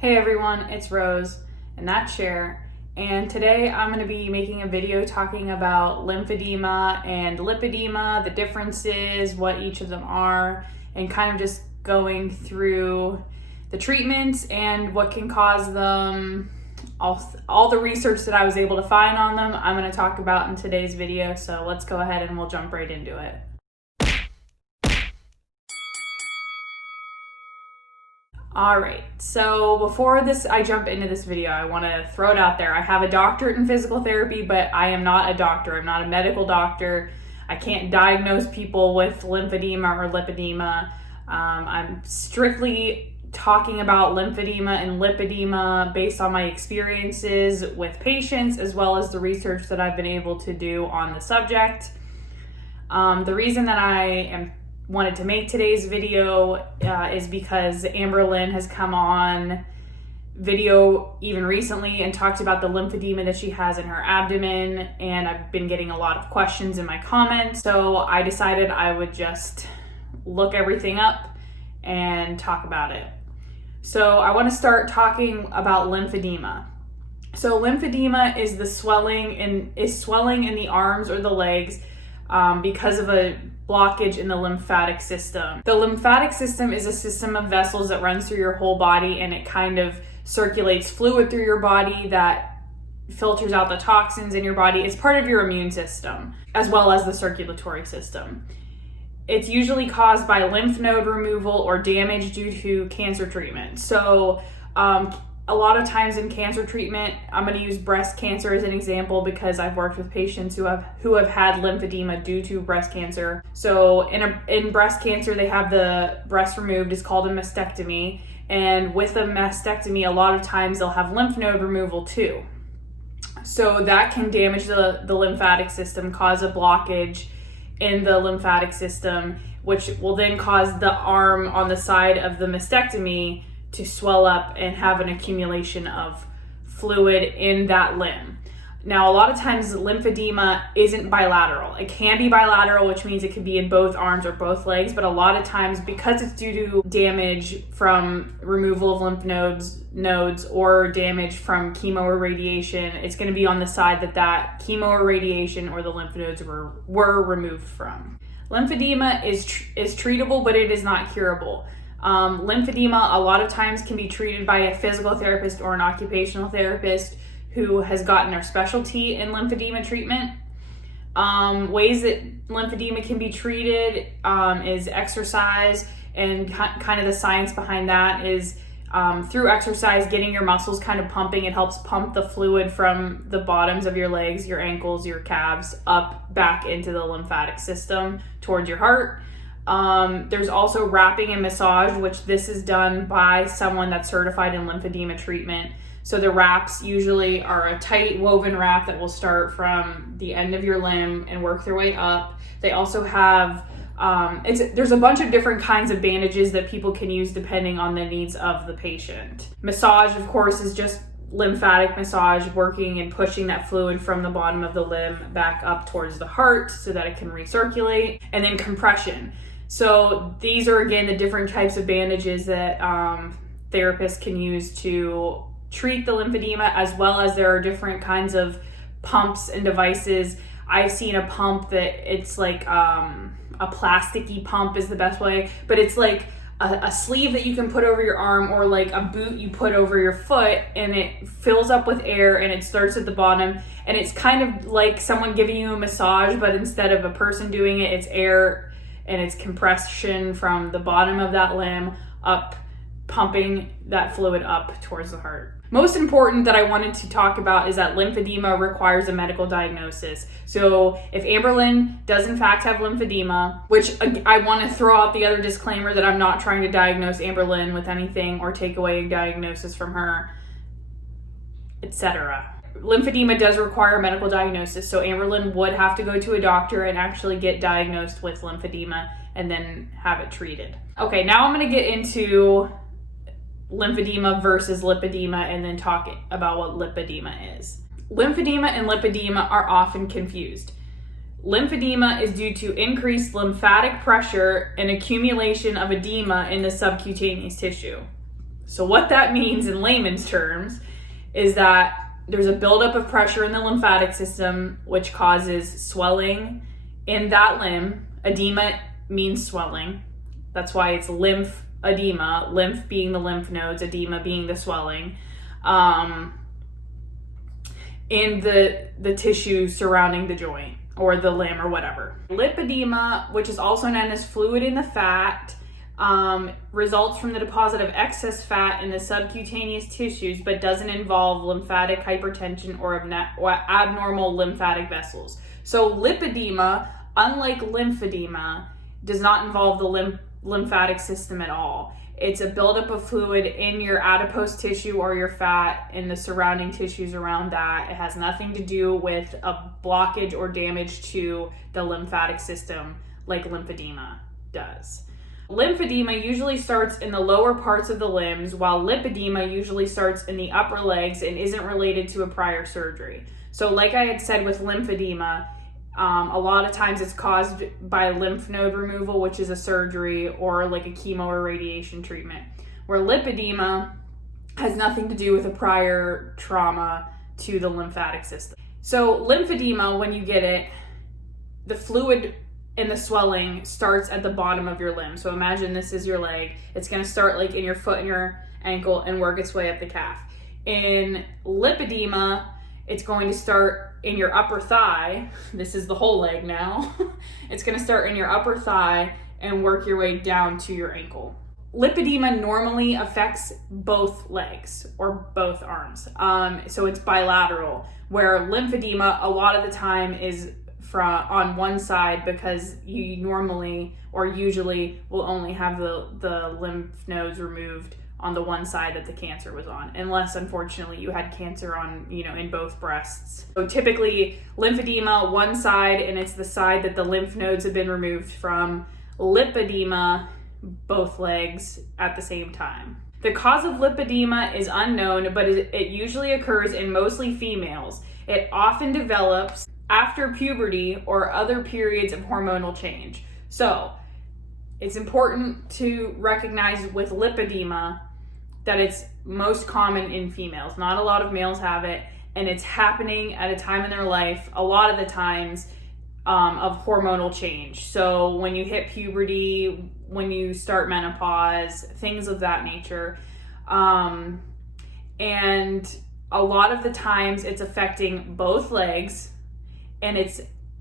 Hey everyone, it's Rose in that chair, and today I'm going to be making a video talking about lymphedema and lipedema, the differences, what each of them are, and kind of just going through the treatments and what can cause them, all the research that I was able to find on them I'm going to talk about in today's video, so let's go ahead and we'll jump right into it. Alright, so before I jump into this video, I want to throw it out there. I have a doctorate in physical therapy, but I am not a doctor. I'm not a medical doctor. I can't diagnose people with lymphedema or lipedema. I'm strictly talking about lymphedema and lipedema based on my experiences with patients, as well as the research that I've been able to do on the subject. The reason that I wanted to make today's video is because Amberlynn has come on video even recently and talked about the lymphedema that she has in her abdomen, and I've been getting a lot of questions in my comments, so I decided I would just look everything up and talk about it. So I want to start talking about lymphedema. So lymphedema is the swelling in the arms or the legs because of a blockage in the lymphatic system. The lymphatic system is a system of vessels that runs through your whole body, and it kind of circulates fluid through your body that filters out the toxins in your body. It's part of your immune system, as well as the circulatory system. It's usually caused by lymph node removal or damage due to cancer treatment. So a lot of times in cancer treatment, I'm going to use breast cancer as an example because I've worked with patients who have had lymphedema due to breast cancer. So in breast cancer, they have the breast removed. It's called a mastectomy. And with a mastectomy, a lot of times they'll have lymph node removal too. So that can damage the lymphatic system, cause a blockage in the lymphatic system, which will then cause the arm on the side of the mastectomy to swell up and have an accumulation of fluid in that limb. Now, a lot of times lymphedema isn't bilateral. It can be bilateral, which means it could be in both arms or both legs, but a lot of times, because it's due to damage from removal of lymph nodes or damage from chemo or radiation, it's going to be on the side that chemo or radiation or the lymph nodes were removed from. Lymphedema is treatable, but it is not curable. Lymphedema a lot of times can be treated by a physical therapist or an occupational therapist who has gotten their specialty in lymphedema treatment. Ways that lymphedema can be treated is exercise, and kind of the science behind that is through exercise, getting your muscles kind of pumping. It helps pump the fluid from the bottoms of your legs, your ankles, your calves, up back into the lymphatic system towards your heart. There's also wrapping and massage, which this is done by someone that's certified in lymphedema treatment. So the wraps usually are a tight woven wrap that will start from the end of your limb and work their way up. They also have, there's a bunch of different kinds of bandages that people can use depending on the needs of the patient. Massage, of course, is just lymphatic massage, working and pushing that fluid from the bottom of the limb back up towards the heart so that it can recirculate. And then compression. So these are, again, the different types of bandages that therapists can use to treat the lymphedema, as well as there are different kinds of pumps and devices. I've seen a pump that it's like a plasticky pump is the best way, but it's like a sleeve that you can put over your arm, or like a boot you put over your foot, and it fills up with air and it starts at the bottom, and it's kind of like someone giving you a massage, but instead of a person doing it, it's air and it's compression from the bottom of that limb up, pumping that fluid up towards the heart. Most important that I wanted to talk about is that lymphedema requires a medical diagnosis. So if Amberlynn does in fact have lymphedema, which I want to throw out the other disclaimer that I'm not trying to diagnose Amberlynn with anything or take away a diagnosis from her, etc. Lymphedema does require a medical diagnosis, so Amberlynn would have to go to a doctor and actually get diagnosed with lymphedema and then have it treated. Okay, now I'm going to get into lymphedema versus lipedema and then talk about what lipedema is. Lymphedema and lipedema are often confused. Lymphedema is due to increased lymphatic pressure and accumulation of edema in the subcutaneous tissue. So what that means in layman's terms is that there's a buildup of pressure in the lymphatic system, which causes swelling in that limb. Edema means swelling. That's why it's lymphedema, lymph being the lymph nodes, edema being the swelling, in the tissue surrounding the joint or the limb or whatever. Lipedema, which is also known as fluid in the fat, results from the deposit of excess fat in the subcutaneous tissues, but doesn't involve lymphatic hypertension or abnormal lymphatic vessels. So lipedema, unlike lymphedema, does not involve the lymphatic system at all. It's a buildup of fluid in your adipose tissue or your fat and the surrounding tissues around that. It has nothing to do with a blockage or damage to the lymphatic system like lymphedema does. Lymphedema usually starts in the lower parts of the limbs, while lipedema usually starts in the upper legs and isn't related to a prior surgery. So like I had said with lymphedema, a lot of times it's caused by lymph node removal, which is a surgery, or like a chemo or radiation treatment, where lipedema has nothing to do with a prior trauma to the lymphatic system. So lymphedema, when you get it, the fluid and the swelling starts at the bottom of your limb. So imagine this is your leg. It's going to start like in your foot and your ankle and work its way up the calf. In lipedema, it's going to start in your upper thigh. This is the whole leg now. It's going to start in your upper thigh and work your way down to your ankle. Lipedema normally affects both legs or both arms. So it's bilateral, where lymphedema a lot of the time is on one side, because you normally or usually will only have the lymph nodes removed on the one side that the cancer was on, unless unfortunately you had cancer on, in both breasts. So typically lymphedema one side, and it's the side that the lymph nodes have been removed from. Lipedema, both legs at the same time. The cause of lipedema is unknown, but it usually occurs in mostly females. It often develops after puberty or other periods of hormonal change. So it's important to recognize with lipedema that it's most common in females. Not a lot of males have it, and it's happening at a time in their life, a lot of the times, of hormonal change. So when you hit puberty, when you start menopause, things of that nature. And a lot of the times it's affecting both legs, and it's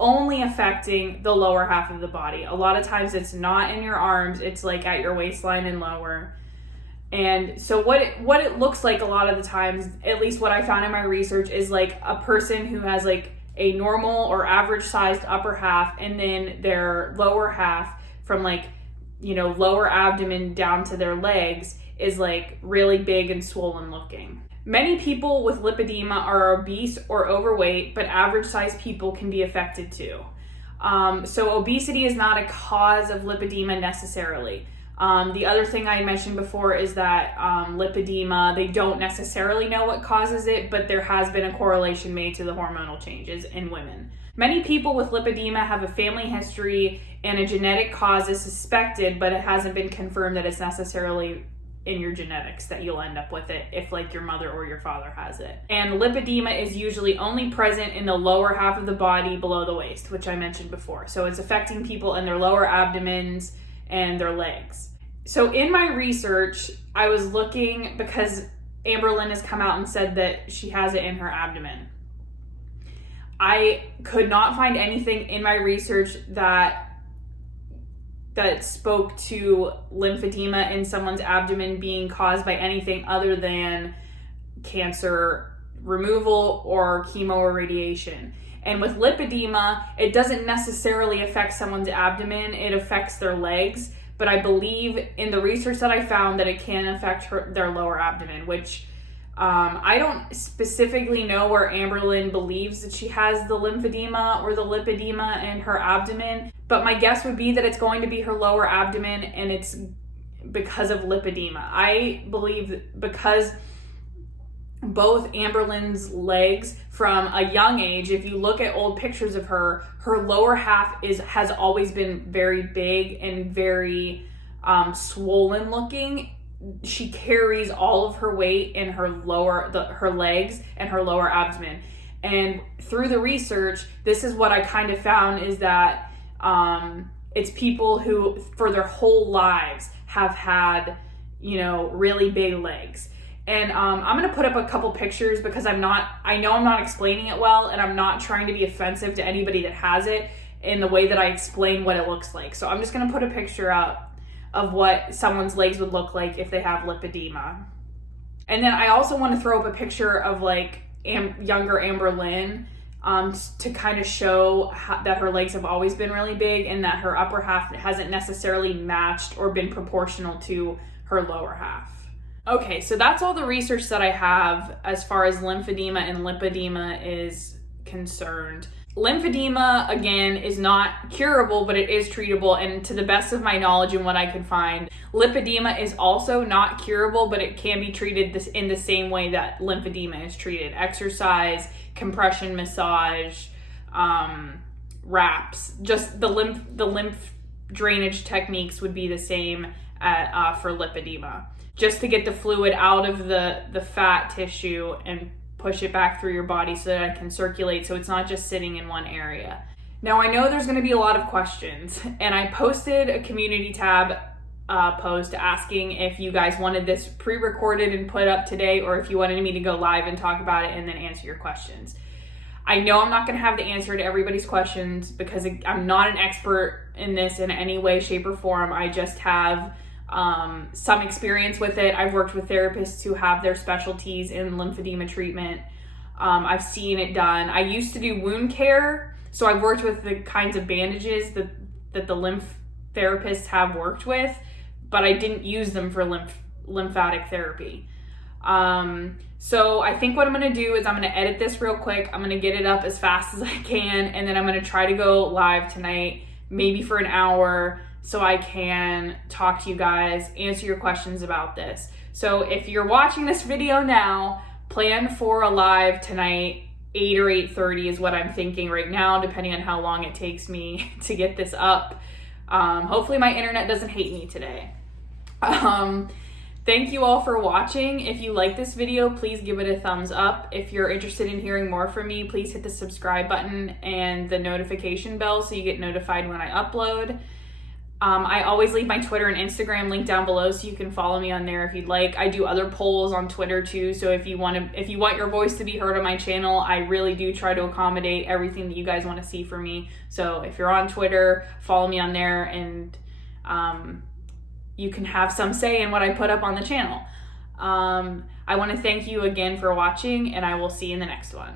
only affecting the lower half of the body. A lot of times it's not in your arms, it's like at your waistline and lower. And so what it looks like a lot of the times, at least what I found in my research, is like a person who has like a normal or average sized upper half, and then their lower half from like, lower abdomen down to their legs is like really big and swollen looking. Many people with lipedema are obese or overweight, but average sized people can be affected too. So obesity is not a cause of lipedema necessarily. The other thing I mentioned before is that lipedema, they don't necessarily know what causes it, but there has been a correlation made to the hormonal changes in women. Many people with lipedema have a family history, and a genetic cause is suspected, but it hasn't been confirmed that it's necessarily in your genetics that you'll end up with it if like your mother or your father has it. And lipedema is usually only present in the lower half of the body below the waist, which I mentioned before. So it's affecting people in their lower abdomens and their legs. So in my research, I was looking, because Amber Lynn has come out and said that she has it in her abdomen. I could not find anything in my research that spoke to lymphedema in someone's abdomen being caused by anything other than cancer removal or chemo or radiation. And with lipedema, it doesn't necessarily affect someone's abdomen, it affects their legs. But I believe in the research that I found that it can affect their lower abdomen, which I don't specifically know where Amber Lynn believes that she has the lymphedema or the lipedema in her abdomen, but my guess would be that it's going to be her lower abdomen, and it's because of lipedema. I believe because both Amber Lynn's legs from a young age, if you look at old pictures of her lower half has always been very big and very swollen looking, she carries all of her weight in her her legs and her lower abdomen. And through the research, this is what I kind of found, is that it's people who for their whole lives have had, you know, really big legs. And I'm gonna put up a couple pictures because I know I'm not explaining it well, and I'm not trying to be offensive to anybody that has it in the way that I explain what it looks like. So I'm just gonna put a picture up of what someone's legs would look like if they have lipedema. And then I also want to throw up a picture of like younger Amber Lynn to kind of show that her legs have always been really big and that her upper half hasn't necessarily matched or been proportional to her lower half. Okay, so that's all the research that I have as far as lymphedema and lipedema is concerned. Lymphedema, again, is not curable, but it is treatable, and to the best of my knowledge and what I could find, lipedema is also not curable, but it can be treated in the same way that lymphedema is treated. Exercise, compression massage, wraps, just the lymph drainage techniques would be the same for lipedema, just to get the fluid out of the fat tissue and push it back through your body so that it can circulate, so it's not just sitting in one area. Now, I know there's going to be a lot of questions, and I posted a community tab post asking if you guys wanted this pre-recorded and put up today, or if you wanted me to go live and talk about it and then answer your questions. I know I'm not going to have the answer to everybody's questions because I'm not an expert in this in any way, shape, or form. I just have some experience with it. I've worked with therapists who have their specialties in lymphedema treatment. I've seen it done. I used to do wound care, so I've worked with the kinds of bandages that the lymph therapists have worked with, but I didn't use them for lymphatic therapy. So I think what I'm going to do is I'm going to edit this real quick. I'm going to get it up as fast as I can, and then I'm going to try to go live tonight, maybe for an hour, so I can talk to you guys, answer your questions about this. So if you're watching this video now, plan for a live tonight, 8 or 8:30 is what I'm thinking right now, depending on how long it takes me to get this up. Hopefully my internet doesn't hate me today. Thank you all for watching. If you like this video, please give it a thumbs up. If you're interested in hearing more from me, please hit the subscribe button and the notification bell so you get notified when I upload. I always leave my Twitter and Instagram link down below, so you can follow me on there if you'd like. I do other polls on Twitter too, so if you want your voice to be heard on my channel, I really do try to accommodate everything that you guys want to see from me. So if you're on Twitter, follow me on there, and you can have some say in what I put up on the channel. I want to thank you again for watching, and I will see you in the next one.